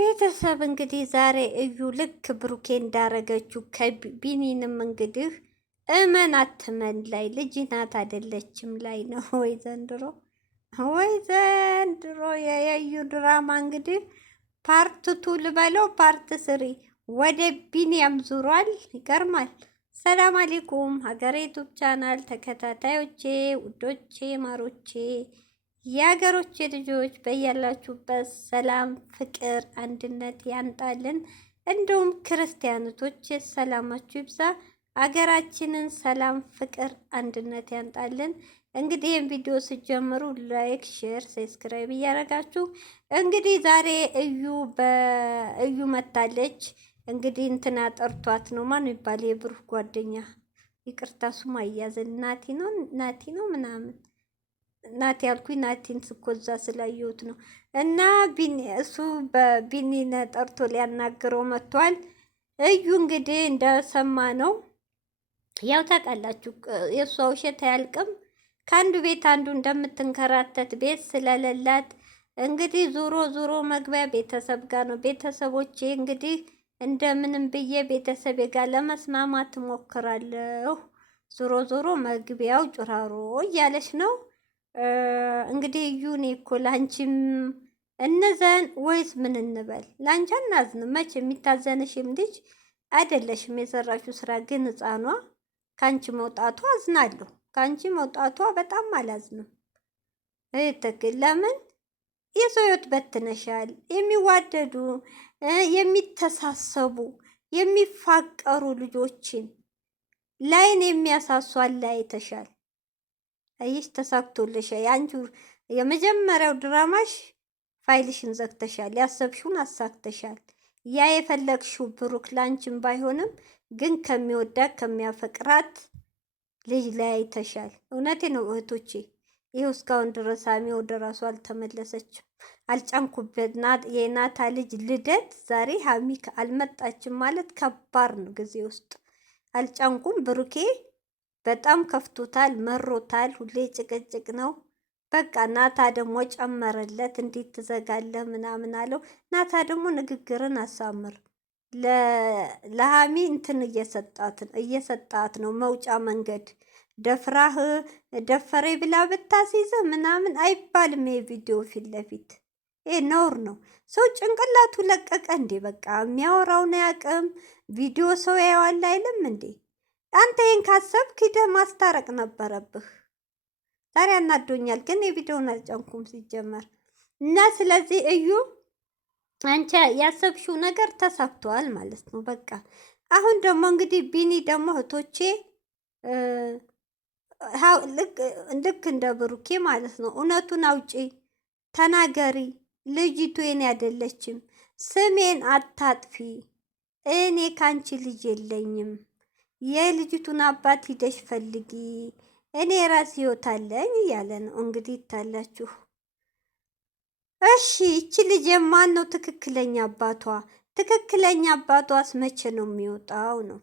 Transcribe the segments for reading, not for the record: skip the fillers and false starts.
ቤተሰብ እንግዲህ ዛሬ እዩ ልክ ብሩኬ እንዳረገችው ከቢኒንም እንግዲህ እመን አትመን ላይ ልጅ ናት አይደለችም ላይ ነው። ወይ ዘንድሮ የዩ ድራማ እንግዲህ ፓርት ቱ ልበለው ፓርት ስሪ ወደ ቢኒያም ዙሯል። ይገርማል። ሰላም አለይኩም ሀገሬ ዩቱብ ቻናል ተከታታዮቼ ውዶቼ ማሮቼ የሀገሮች ልጆች በያላችሁበት ሰላም፣ ፍቅር፣ አንድነት ያንጣልን። እንዲሁም ክርስቲያኖቶች ሰላማችሁ ይብዛ። አገራችንን ሰላም፣ ፍቅር፣ አንድነት ያንጣልን። እንግዲህ ይህን ቪዲዮ ስትጀምሩ ላይክ፣ ሼር፣ ሰብስክራይብ እያደረጋችሁ እንግዲህ ዛሬ እዩ መታለች። እንግዲህ እንትና ጠርቷት ነው ማን ይባል የብሩክ ጓደኛ ይቅርታ ሱም አያዘን ናቲ ነው ምናምን ናቲ ያልኩኝ ናቲን ስኮዛ ስላየሁት ነው። እና እሱ በቢኒን ጠርቶ ሊያናግረው መጥቷል። እዩ እንግዲህ እንደሰማ ነው ያው ታውቃላችሁ የእሷ ውሸት አያልቅም። ከአንዱ ቤት አንዱ እንደምትንከራተት ቤት ስለሌላት እንግዲህ ዞሮ መግቢያ ቤተሰብ ጋር ነው። ቤተሰቦቼ እንግዲህ እንደምንም ብዬ ቤተሰቤ ጋር ለመስማማት ትሞክራለሁ። ዞሮ መግቢያው ጭራሮ እያለች ነው። እንግዲህ እዩ እኔ እኮ ላንቺም እነዘን ወይስ ምን እንበል? ላንቺ አናዝንም መቼ የሚታዘንሽም ልጅ አይደለሽም። የሰራሽው ስራ ግን ህፃኗ ከአንቺ መውጣቷ አዝናለሁ። ከአንቺ መውጣቷ በጣም አላዝንም። እህትክል ለምን የሰው ህይወት በትነሻል። የሚዋደዱ የሚተሳሰቡ የሚፋቀሩ ልጆችን ላይን የሚያሳሷል ላይ ተሻል አይሽ ተሳክቶልሻል። ያንቺ የመጀመሪያው ድራማሽ ፋይልሽን ዘግተሻል። ያሰብሽውን አሳክተሻል። ያ የፈለግሽው ብሩክ ላንቺም ባይሆንም ግን ከሚወዳት ከሚያፈቅራት ልጅ ላይ አይተሻል። እውነቴ ነው እህቶቼ። ይኸው እስካሁን ድረስ አሚ ወደ ራሱ አልተመለሰችም። አልጫንኩበት የናታ ልጅ ልደት ዛሬ ሀሚ አልመጣችም ማለት ከባድ ነው። ጊዜ ውስጥ አልጫንኩም። ብሩኬ በጣም ከፍቶታል፣ መሮታል። ሁሌ ጭቅጭቅ ነው። በቃ ናታ ደግሞ ጨመረለት። እንዴት ትዘጋለህ ምናምን አለው። ናታ ደግሞ ንግግርን አሳምር ለሀሚ እንትን እየሰጣት ነው መውጫ መንገድ። ደፍራህ ደፈሬ ብላ ብታስይዘ ምናምን አይባልም። የቪዲዮ ፊት ለፊት ይሄ ነውር ነው። ሰው ጭንቅላቱ ለቀቀ እንዴ? በቃ የሚያወራውን አያውቅም። ቪዲዮ ሰው ያየዋል አይልም እንዴ? አንተ ይህን ካሰብክ ሂደህ ማስታረቅ ነበረብህ። ዛሬ አናዶኛል፣ ግን የቪዲዮውን አልጨንኩም ሲጀመር እና ስለዚህ እዩ አንቺ ያሰብሽው ነገር ተሳክቷል ማለት ነው። በቃ አሁን ደግሞ እንግዲህ ቢኒ ደግሞ እህቶቼ ልክ እንደ ብሩኬ ማለት ነው። እውነቱን አውጪ፣ ተናገሪ። ልጅቱ የኔ አይደለችም፣ ስሜን አታጥፊ። እኔ ካንቺ ልጅ የለኝም። የልጅቱን አባት ሂደሽ ፈልጊ። እኔ ራስ ህይወት አለኝ እያለ ነው እንግዲህ ይታላችሁ። እሺ ይቺ ልጅ የማን ነው ትክክለኛ አባቷ? ትክክለኛ አባቷስ መቼ ነው የሚወጣው ነው?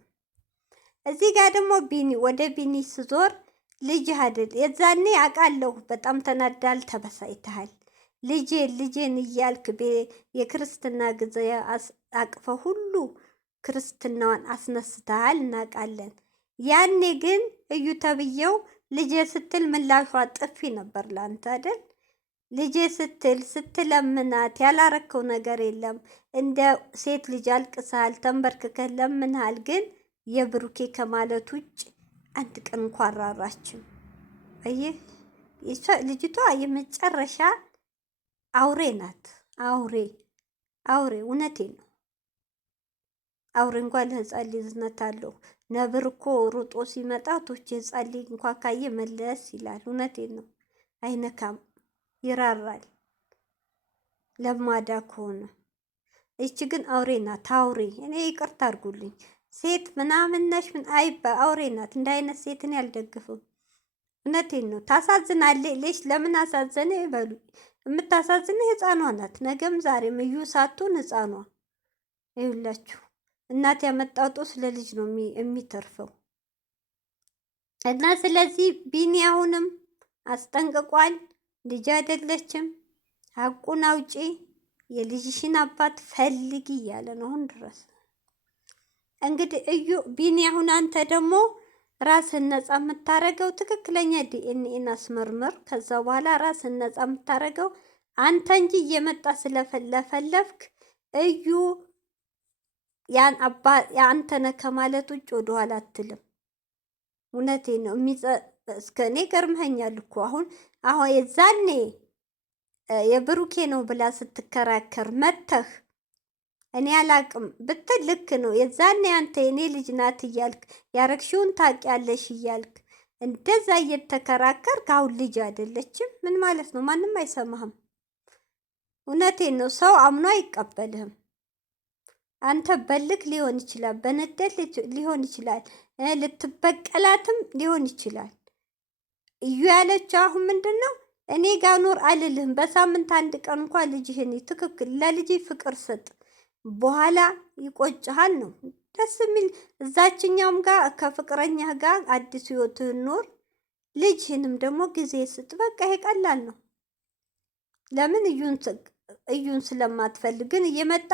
እዚህ ጋር ደግሞ ቢኒ ወደ ቢኒ ስዞር ልጅ አይደል የዛኔ አውቃለሁ። በጣም ተናዳል፣ ተበሳይተሃል። ልጄን እያልክ የክርስትና ጊዜ አቅፈ ሁሉ ክርስትናዋን አስነስተሃል፣ እናውቃለን። ያኔ ግን እዩ ተብዬው ልጄ ስትል ምላሿ ጥፊ ነበር ላንተ አይደል? ልጄ ስትለምናት ያላረከው ነገር የለም። እንደ ሴት ልጅ አልቅሰሃል፣ ተንበርክከህ ለምንሃል። ግን የብሩኬ ከማለት ውጭ አንድ ቀን እንኳን አራራችም። አየህ ልጅቷ የመጨረሻ አውሬ ናት። አውሬ እውነቴ ነው። አውሬ እንኳን ለህፃን ልጅ ዝነት አለው። ነብር እኮ ሩጦ ሲመጣ ቶች ህፃን ልጅ እንኳ ካየ መለስ ይላል። እውነቴን ነው። አይነካም፣ ይራራል ለማዳ ከሆነ። ይቺ ግን አውሬ ናት። አውሬ እኔ ይቅርታ አድርጉልኝ። ሴት ምናምን ነሽ ምን አይባ አውሬ ናት። እንደ አይነት ሴትን ያልደግፍም። እውነቴን ነው። ታሳዝናለች። ለምን አሳዘነ ይበሉ። የምታሳዝነ ህፃኗ ናት። ነገም ዛሬም እዩ ሳትሆን ህፃኗ ይውላችሁ። እናት ያመጣው ጦስ ለልጅ ነው የሚተርፈው። እና ስለዚህ ቢኒ አሁንም አስጠንቅቋል። ልጅ አይደለችም፣ ሀቁን አውጪ። የልጅሽን አባት ፈልጊ እያለ ነው አሁን ድረስ። እንግዲህ እዩ ቢኒ፣ አሁን አንተ ደግሞ ራስን ነፃ የምታረገው ትክክለኛ ዲኤንኤን አስመርምር። ከዛ በኋላ ራስን ነፃ የምታረገው አንተ እንጂ እየመጣ ስለፈለፍክ እዩ የአንተ ነህ ከማለት ውጭ ወደኋላ አትልም። እውነቴን ነው። እስከ እኔ ገርመኸኛል እኮ አሁን የዛኔ የብሩኬ ነው ብላ ስትከራከር መተህ እኔ አላቅም ብትል ልክ ነው። የዛኔ አንተ የኔ ልጅ ናት እያልክ ያረግሽውን ታውቂያለሽ እያልክ እንደዛ እየተከራከርክ አሁን ልጅ አይደለችም ምን ማለት ነው? ማንም አይሰማህም። እውነቴን ነው። ሰው አምኖ አይቀበልህም። አንተ በልክ ሊሆን ይችላል፣ በነደት ሊሆን ይችላል፣ ልትበቀላትም ሊሆን ይችላል። እዩ ያለችው አሁን ምንድን ነው? እኔ ጋ ኖር አልልህም። በሳምንት አንድ ቀን እንኳን ልጅህን ትክክል ለልጅ ፍቅር ስጥ፣ በኋላ ይቆጭሃል ነው ደስ የሚል። እዛችኛውም ጋር ከፍቅረኛህ ጋር አዲስ ህይወትህን ኖር፣ ልጅህንም ደግሞ ጊዜ ስጥ። በቃ ይሄ ቀላል ነው። ለምን እዩን ስለማትፈልግ ግን እየመጣ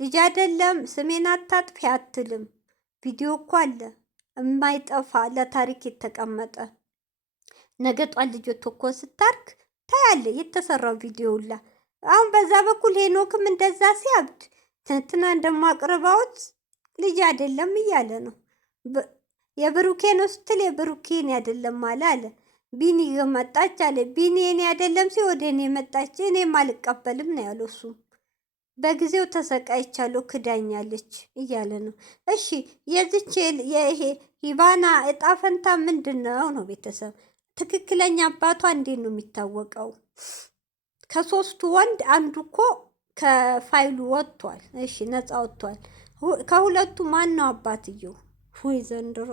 ልጅ አይደለም ስሜን አታጥፊ አትልም። ቪዲዮ እኮ አለ የማይጠፋ ለታሪክ የተቀመጠ። ነገ ጧት ልጆት እኮ ስታርክ ታያለ የተሰራው ቪዲዮ ሁላ። አሁን በዛ በኩል ሄኖክም እንደዛ ሲያብድ ትናንትና እንደማቅርባውት ልጅ አይደለም እያለ ነው። የብሩኬ ነው ስትል የብሩኬን አይደለም አለ። ቢኒ መጣች አለ። ቢኒ እኔ አይደለም ሲ ወደ እኔ መጣች፣ እኔም አልቀበልም ነው ያለው። እሱም በጊዜው ተሰቃይቻለሁ ክዳኛለች እያለ ነው። እሺ የዚች ይሄ ሂባና እጣ ፈንታ ምንድን ነው? ቤተሰብ ትክክለኛ አባቷ እንዴት ነው የሚታወቀው? ከሶስቱ ወንድ አንዱ እኮ ከፋይሉ ወጥቷል። እሺ ነፃ ወጥቷል። ከሁለቱ ማን ነው አባትየው? ወይ ዘንድሮ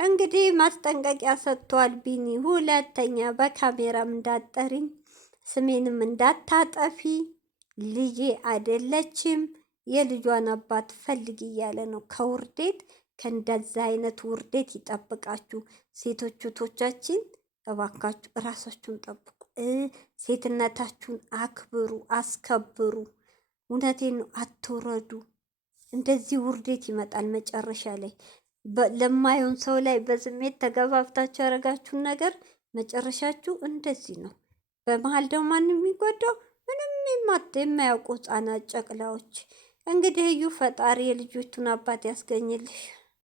እንግዲህ ማስጠንቀቂያ ሰጥቷል ቢኒ። ሁለተኛ በካሜራም እንዳጠሪኝ፣ ስሜንም እንዳታጠፊ፣ ልጄ አይደለችም፣ የልጇን አባት ፈልግ እያለ ነው። ከውርዴት ከእንደዛ አይነት ውርዴት ይጠብቃችሁ። ሴቶች እህቶቻችን እባካችሁ እራሳችሁን ጠብቁ። ሴትነታችሁን አክብሩ፣ አስከብሩ። እውነቴን ነው። አትውረዱ። እንደዚህ ውርዴት ይመጣል መጨረሻ ላይ። ለማየውን ሰው ላይ በስሜት ተገባብታችሁ ያደረጋችሁን ነገር መጨረሻችሁ እንደዚህ ነው። በመሀል ደግሞ ማን የሚጎዳው? ምንም የማያውቁ ህፃናት ጨቅላዎች። እንግዲህ እዩ ፈጣሪ የልጆቹን አባት ያስገኝልሽ።